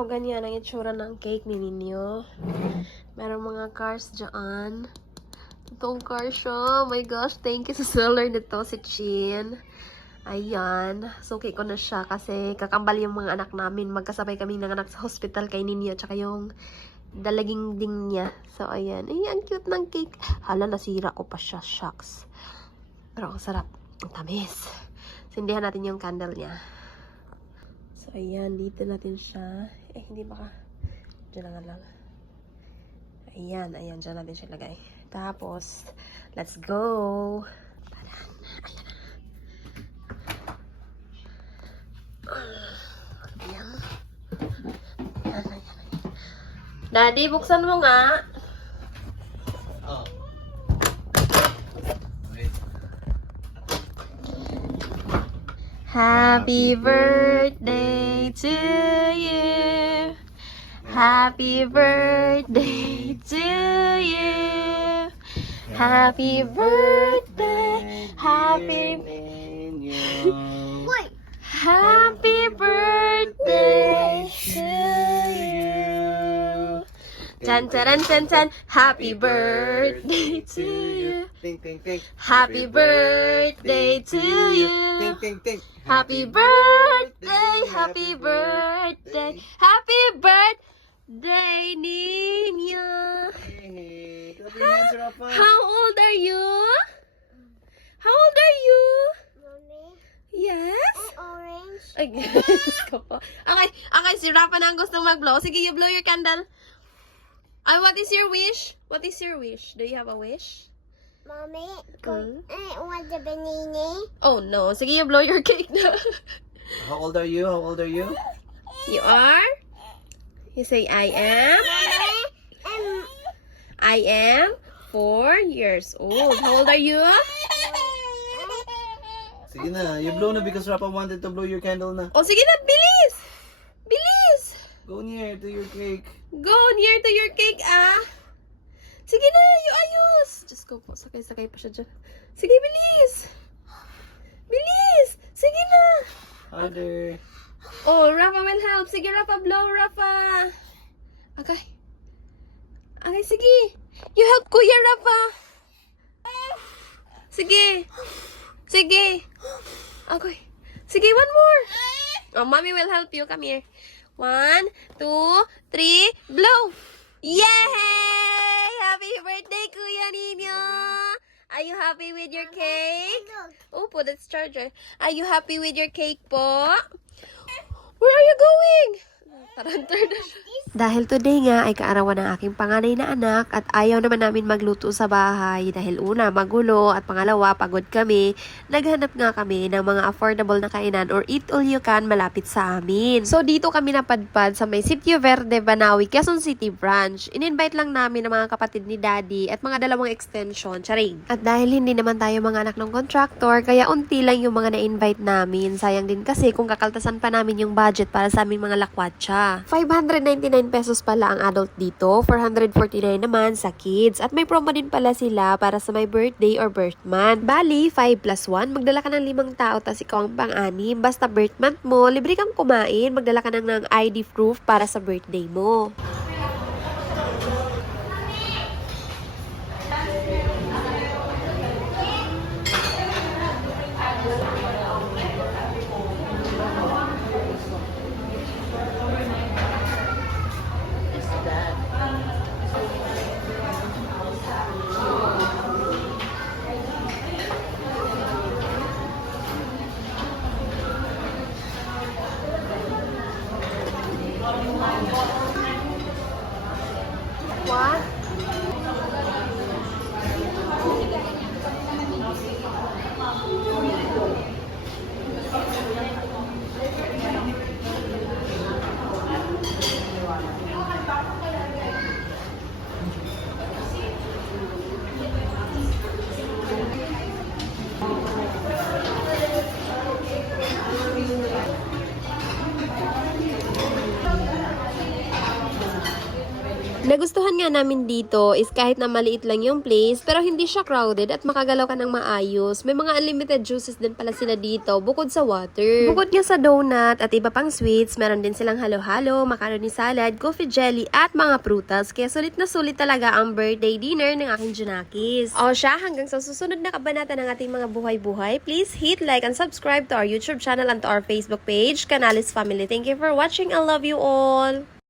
So, ganyan ang itsura ng cake ni Ninyo. Meron mga cars dyan. Totoong car siya. Oh my gosh, thank you sa seller nito, si Chin. Ayan. Suki ko na siya kasi kakambal yung mga anak namin. Magkasabay kami ng anak sa hospital kay Ninyo tsaka yung dalaging ding niya. So, ayan. Ay, ang cute ng cake. Hala, nasira ko pa siya. Shucks. Pero ang sarap. Ang tamis. Sindihan natin yung candle niya. So, ayan. Dito natin siya. Eh, hindi baka. Diyan lang lang. Ayan. Ayan. Diyan natin siya lagay. Tapos, let's go. Ayan. Ayan. Ayan. Ayan. Daddy, buksan mo nga. Oh. Happy birthday to you. Happy birthday to you. Happy birthday. Happy Wait. Happy birthday to you. Chan chan chan chan. Happy birthday to you. Ting ting ting. Happy birthday to you. Ting ting ting. Happy birthday, happy birthday, happy birthday, Ninyo. Hey, clap your hands, Rafa. How old are you? How old are you? Mommy, Yes? orange. Ay, guys ko po. Okay, okay, si Rafa na ang gustong mag-blow. Sige, you blow your candle. Ay, what is your wish? What is your wish? Do you have a wish? Mommy, Hmm? I want the banana. Oh, no. Sige, you blow your cake na. How old are you? How old are you? You are? You say, I am? I am 4 years old. How old are you? Sige na, you blow na because Rafa wanted to blow your candle na. Oh, sige na, bilis! Bilis! Go near to your cake. Go near to your cake, ah! Sige na, you ayos! Just go po, sakay-sakay pa siya dyan. Sige, bilis! Bilis! Sige na! Harder. Oh, Rafa will help. Sige, Rafa, blow, Rafa! Okay. Okay, sige. You help Kuya, Rafa! Sige. Sige. Okay. Sige, one more. Oh, Mommy will help you. Come here. 1, 2, 3, blow! Yay! Happy birthday, Kuya Ninyo! Are you happy with your cake? Oh, put its charger. Are you happy with your cake po? Where are you going? Tarantar na siya. Dahil today nga ay kaarawan ng aking panganay na anak at ayaw naman namin magluto sa bahay dahil una magulo at pangalawa pagod kami, naghanap nga kami ng mga affordable na kainan or eat all you can malapit sa amin. So dito kami napadpad sa may Sitio Verde, Banawi, Quezon City branch. In-invite lang namin ng mga kapatid ni Daddy at mga dalawang extension, charing. At dahil hindi naman tayo mga anak ng contractor, kaya unti lang yung mga na-invite namin. Sayang din kasi kung kakaltasan pa namin yung budget para sa aming mga lakwatsa. 599 pesos pala ang adult dito, 449 naman sa kids. At may promo din pala sila para sa may birthday or birth month. Bali, 5 plus 1, magdala ka ng 5 tao tas ikaw ang pang-anim. Basta birth month mo, libre kang kumain, magdala ka ng ID proof para sa birthday mo. What? Nagustuhan nga namin dito is kahit na maliit lang yung place, pero hindi siya crowded at makagalaw ka ng maayos. May mga unlimited juices din pala sila dito, bukod sa water. Bukod nga sa donut at iba pang sweets, meron din silang halo-halo, macaroni salad, coffee jelly at mga prutas. Kaya sulit na sulit talaga ang birthday dinner ng aking Junakis. O siya, hanggang sa susunod na kabanata ng ating mga buhay-buhay, please hit like and subscribe to our YouTube channel and to our Facebook page, Canales Family. Thank you for watching. I love you all!